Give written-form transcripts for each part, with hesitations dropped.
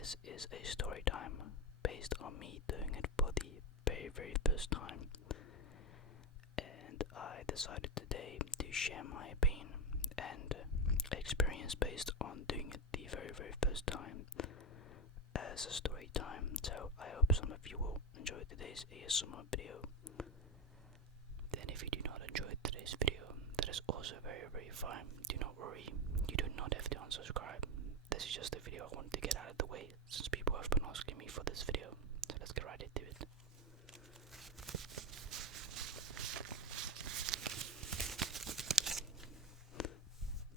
This is a story time based on me doing it for the very first time, and I decided today to share my pain and experience based on doing it the very first time as a story time. So I hope some of you will enjoy today's ASMR video. Then if you do not enjoy today's video, that is also very fine. Do not worry, you do not have to unsubscribe. This is just a video I wanted to get out of the way since people have been asking me for this video. So let's get right into it.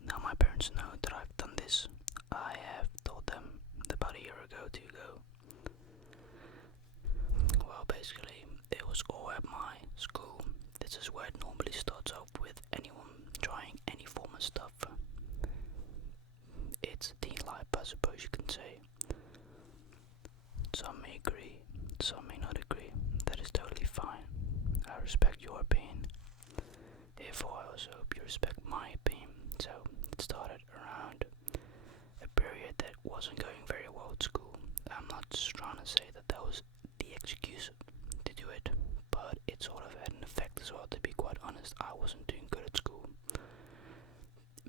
Now my parents know that I've done this. I have told them about a year ago to go. Well, basically it was all at my school. This is where it normally starts off with anyone trying any form of stuff. It's teen life, I suppose you can say. Some may agree, some may not agree. That is totally fine. I respect your opinion. Therefore, I also hope you respect my opinion. So, it started around a period that wasn't going very well at school. I'm not just trying to say that that was the excuse to do it, but it sort of had an effect as well, to be quite honest. I wasn't doing good at school.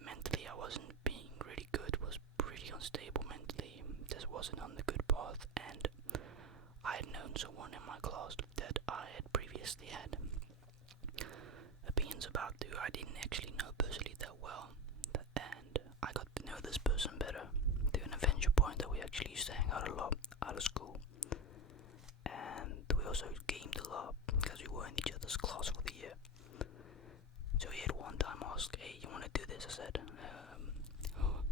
Mentally, I wasn't being really good, was pretty unstable mentally, just wasn't on the good path, and I had known someone in my class that I had previously had opinions about who I didn't actually know personally that well, and I got to know this person better to an eventual point that we actually used to hang out a lot out of school, and we also gamed a lot because we were in each other's class for the year. So he had one time asked, "Hey, you want to do this?" I said,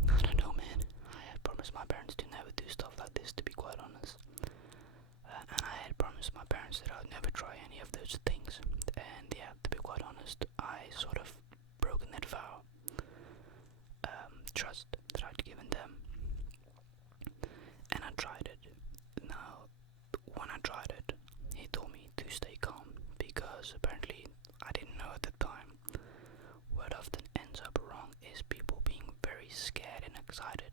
I don't know, man. I had promised my parents to never do stuff like this, to be quite honest. And I had promised my parents that I would never try any of those things. And yeah, to be quite honest, I sort of broken that vow. Trust that I'd given them. And I tried it. Now, when I tried it, he told me to stay calm because apparently I didn't know at the time. What often ends up wrong is people being very scared and excited,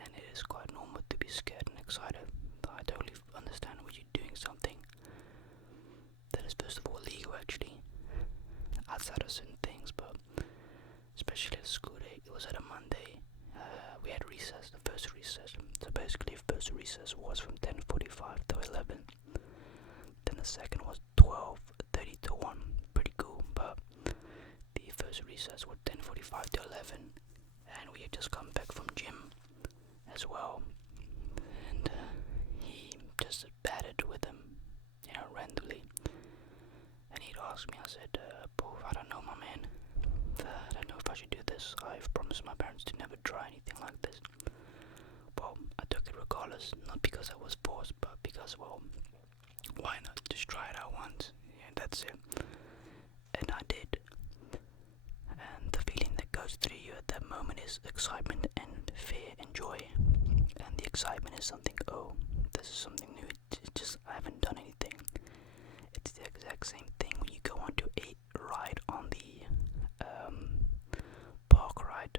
and it is quite normal to be scared and excited. I totally understand when you're doing something that is first of all illegal, actually, outside of certain things, but especially at school day. It was at a Monday. We had recess, the first recess. So basically, first recess was from 10:45 to 11. Then the second was 12:30 to 1. Pretty cool, but the first recess was 10:45 to 11, and we had just come back from gym as well. And he just batted with him, randomly. And he'd ask me, I said, I don't know, my man. I don't know if I should do this. I've promised my parents to never try anything like this. Well, I took it regardless, not because I was forced, but because, well, why not? Just try it out once. Yeah, that's it. And I did. And the feeling that goes through you at that moment is excitement and fear and joy. And the excitement is something, oh, this is something new. It's just, I haven't done anything. It's the exact same thing when you go onto a ride on the park ride.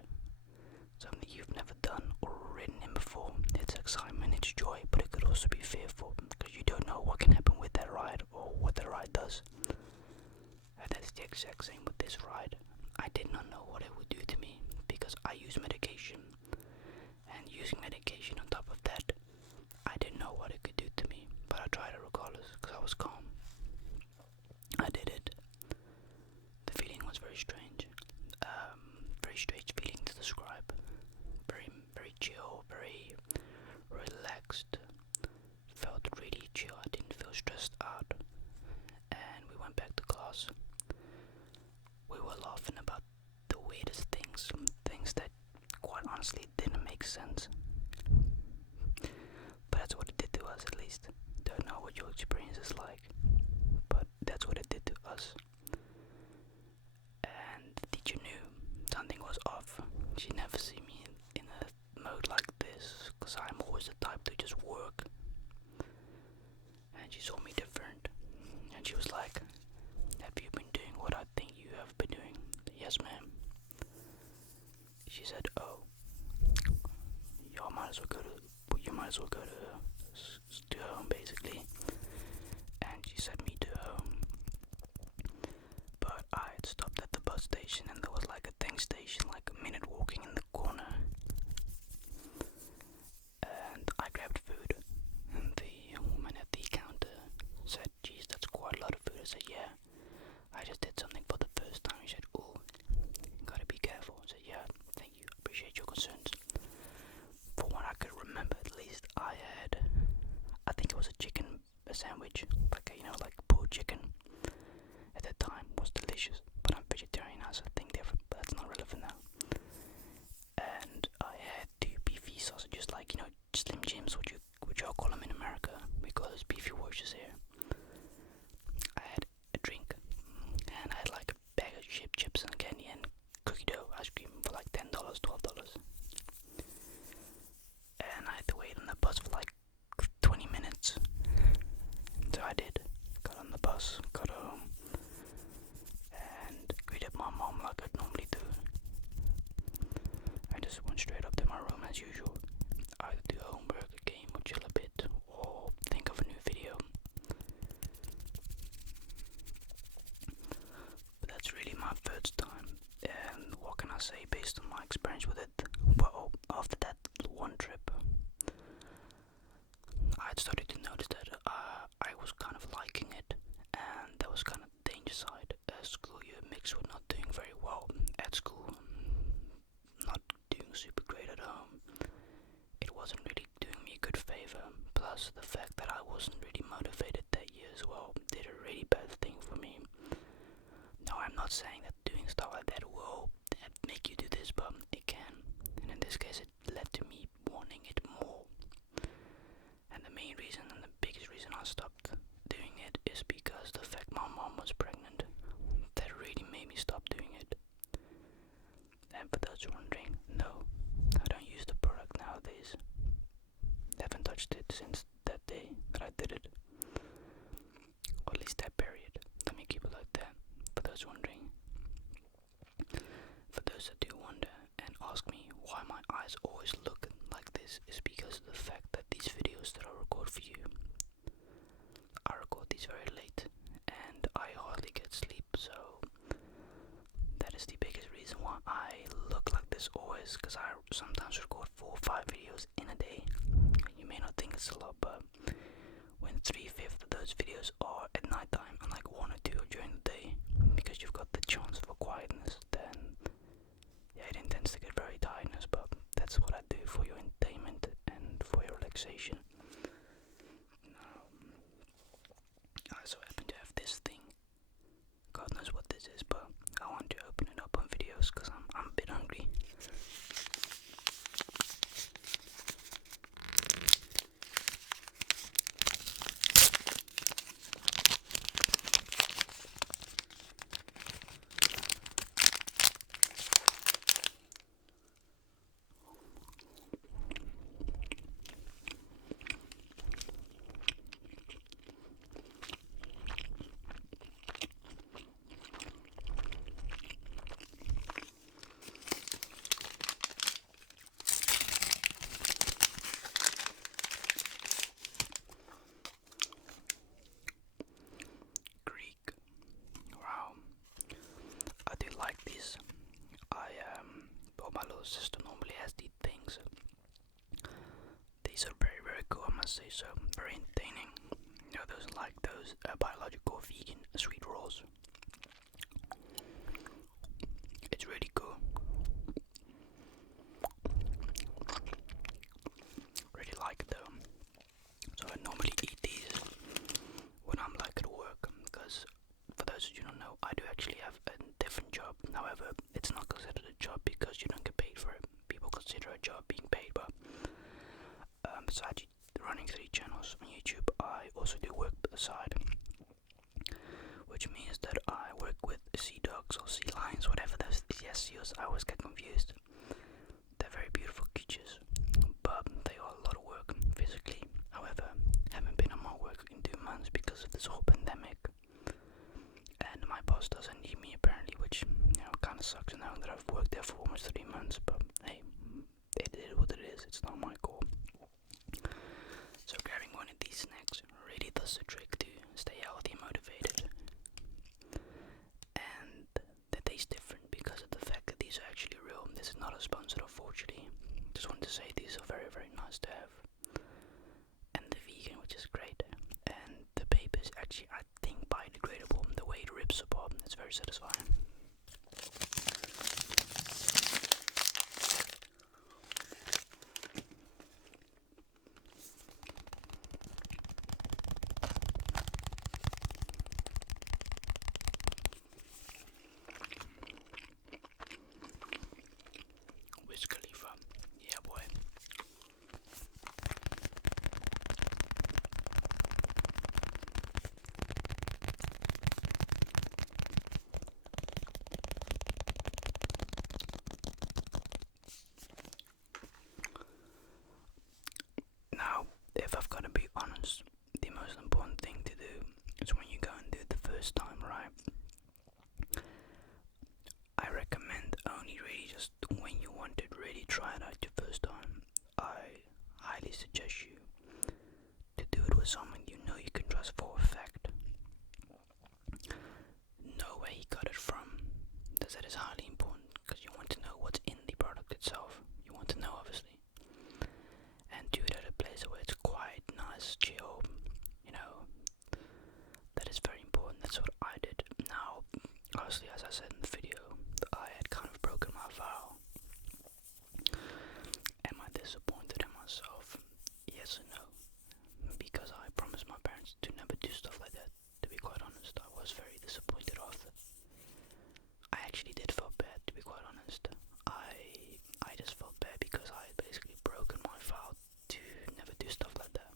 Something you've never done or ridden in before. It's excitement, it's joy, but it could also be fearful because you don't know what can happen with that ride or what the ride does. And that's the exact same with this ride. I did not know what it would do to me because I use medication, and using medication on top of that, I didn't know what it could do to me, but I tried it regardless because I was calm. I did it. The feeling was very strange. Very strange feeling to describe. Very chill, very relaxed. Felt really chill. I didn't feel stressed out. And we went back to class. We were laughing about the weirdest things, things that quite honestly didn't make sense. But that's what it did to us, at least. Don't know what your experience is like, but that's what it did to us. And the teacher knew something was off. She never see me in a mode like this, because I'm always the type to just work. And she saw me different, and she was like, "Have you been doing what I think you have been doing?" "Yes, ma'am." She said, "Oh, y'all might as well go to you might as well go to home basically. And she sent me to home. But I had stopped at the bus station and there was like a tank station like a minute walking in the corner. And I grabbed food and the woman at the counter said, "Geez, that's quite a lot of food." I said, "Yeah, I just did something for the first time." She said, "Oh, gotta be careful." I said, "Yeah, thank you, appreciate your concerns." For what I could remember at least, I think it was a sandwich, like like pulled chicken. At that time was delicious, but I'm vegetarian now, so I think different, but that's not relevant now. And I had 2 beefy sausages, like Slim Jims, which y'all call them in America. We call those beefy washes here. I had a drink, and I had like a bag of chips and candy and cookie dough ice cream for like $10, $12. And I had to wait on the bus for like 20 minutes. So I did. Got on the bus, got home, and greeted my mom like I'd normally do. I just went straight up to my room as usual. Either do homework, a game, or chill a bit, or think of a new video. But that's really my first time. And what can I say based on my experience with it? Well, after that one trip, I had started to notice that I was kind of liking it, and that was kind of the danger side. School year mixed with not doing very well at school, not doing super great at home. It wasn't really doing me a good favor. Plus, the fact that I wasn't really motivated that year as well did a really bad thing for me. Now, I'm not saying that doing stuff like that will make you do this, but it can. And in this case, it led to me wanting it more. And the main reason and the biggest reason I stopped doing it is because the fact my mom was pregnant. That really made me stop doing it. And for those wondering, no, I don't use the product nowadays. Haven't touched it since that day that I did it. Or at least that period. Let me keep it like that. For those wondering. For those that do wonder and ask me why my eyes always look like this, is because of the fact that these videos that I record for you, I record these very late and I hardly get sleep, so that is the biggest reason why I look like this always, because I sometimes record 4 or 5 videos in a day. You may not think it's a lot, but when 3/5 of those videos are at night time and like 1 or 2 are during the day, because you've got the chance for quietness, then yeah, it intends to get very tiredness, but that's what I do for your entertainment and for your relaxation. Now, I also happen to have this thing. God knows what this is, but I want to open it up on videos because I'm a bit hungry. Like these. Well, my little sister normally has these things. These are very, very cool, I must say so. Very entertaining. Those biological vegan sweet rolls. It's really cool. Really like it though. So I normally eat these when I'm like at work, because for those of you who don't know, I do actually have a different job. However, it's not considered a job because you don't get paid for it. People consider a job being paid, but besides running 3 channels on YouTube, I also do work aside, which means that I work with sea dogs or sea lions, whatever those. Yes, seals. I always get confused. They're very beautiful creatures, but they are a lot of work physically. However, haven't been on my work in 2 months because of this whole pandemic. And my boss doesn't need me apparently, which kind of sucks now that I've worked there for almost 3 months. But hey, it is what it is. It's not my call. others a trick to stay healthy and motivated. And they taste different because of the fact that these are actually real. This is not a sponsor, unfortunately. Just wanted to say these are very, very nice to have. And the vegan, which is great. And the paper is actually, I think, biodegradable. The way it rips apart, it's very satisfying. Wiz Khalifa, yeah boy. Now, if I've got to be honest, the most important thing to do is when you go and do it the first time, right? I recommend only really just when you want to really try it out your first time. I highly suggest you to do it with someone you know you can trust for a fact. Know where he got it from, because that is highly important, because you want to know what's in the product itself. You want to know, obviously. And do it at a place where it's quiet, nice, chill, you know. That is very important. That's what I did. Now, obviously, as I said in the video, I had kind of broken my vow. Am I disappointed in myself? Yes and no. Because I promised my parents to never do stuff like that. To be quite honest, I was very disappointed after. I actually did feel bad, to be quite honest. I just felt bad because I had basically broken my vow to never do stuff like that.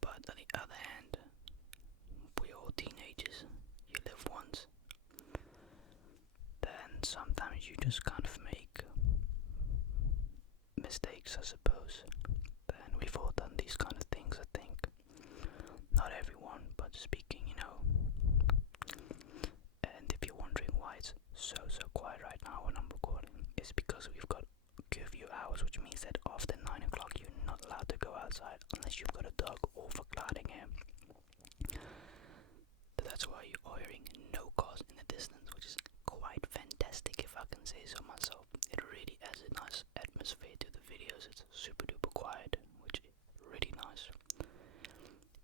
But on the other hand, we're all teenagers. You live once. Then sometimes you just kind of make mistakes, I suppose. And we've all done these kind of things, I think. Not everyone, but speaking, you know. And if you're wondering why it's so quiet right now when I'm recording, it's because we've got curfew hours, which means that after 9 o'clock you're not allowed to go outside unless you've got a dog or verklaring him. That's why you are hearing no cars in the distance, which is quite fantastic if I can say so myself. It really adds a nice atmosphere to the videos. It's super duper quiet, which is really nice. It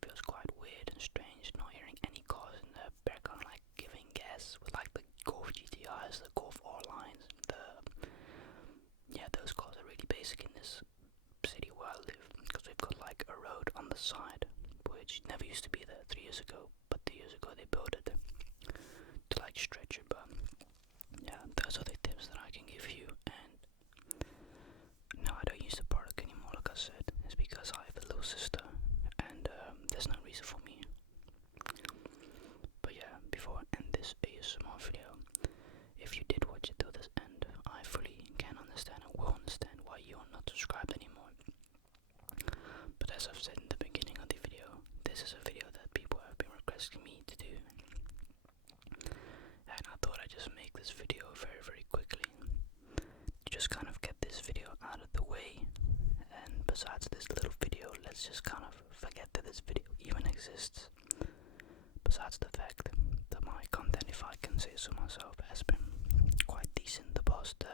feels quite weird and strange not hearing any cars in the background, like giving gas with like the Golf GTIs, the Golf R lines, those cars are really basic in this city where I live, because we've got like a road on the side, which never used to be there 3 years ago, but 2 years ago they built it to like stretch it. But yeah, those are the tips that I can give you. And no, I don't use the product anymore, like I said. It's because I have a little sister, and there's no reason for me. But yeah, before I end this ASMR video, if you did watch it till this end, I fully can understand and will understand why you are not subscribed anymore. But as I've said in the beginning of the video, this is a video that people have been requesting me to do. And I thought I'd just make this video very, very quickly. To just kind of get this video out of the way. And besides this little video, let's just kind of forget that this video even exists. Besides the fact that my content, if I can say so myself, has been quite decent the past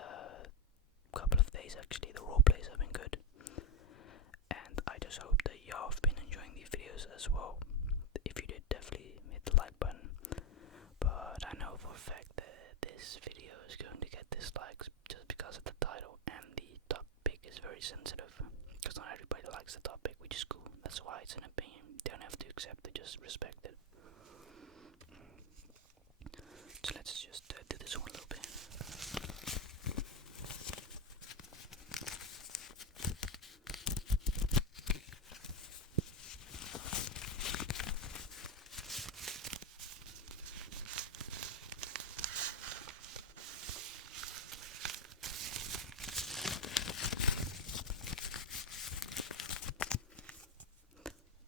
couple of days. Actually, the roleplays have been good, and I just hope that y'all have been enjoying these videos as well. If you did, definitely hit the like button. But I know for a fact that this video is going to get dislikes just because of the title, and the topic is very sensitive, because not everybody likes the topic, which is cool. That's why it's an opinion. You don't have to accept it, just respect it. So let's just do this one a little bit.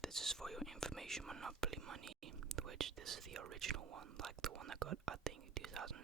This is for your information, Monopoly Money, which this is the original one, like the one I got, I think, 2000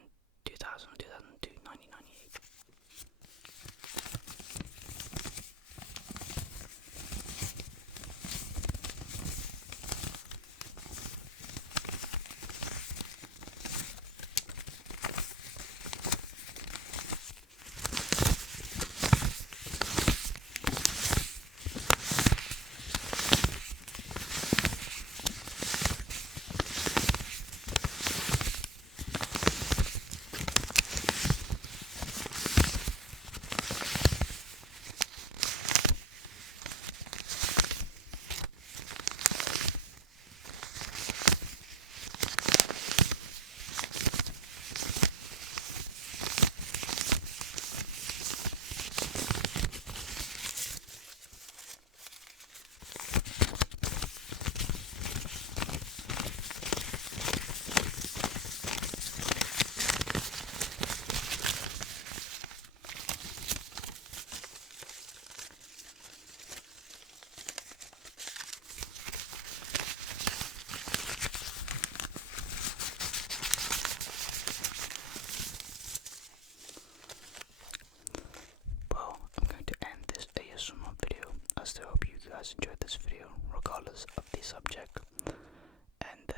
guys enjoyed this video, regardless of the subject. And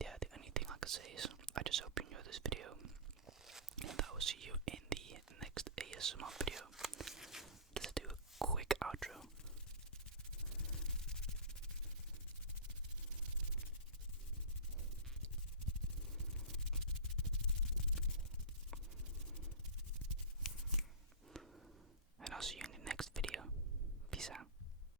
yeah, the only thing I can say is I just hope you enjoyed this video, and I will see you in the next ASMR video. Let's do a quick outro. And I'll see you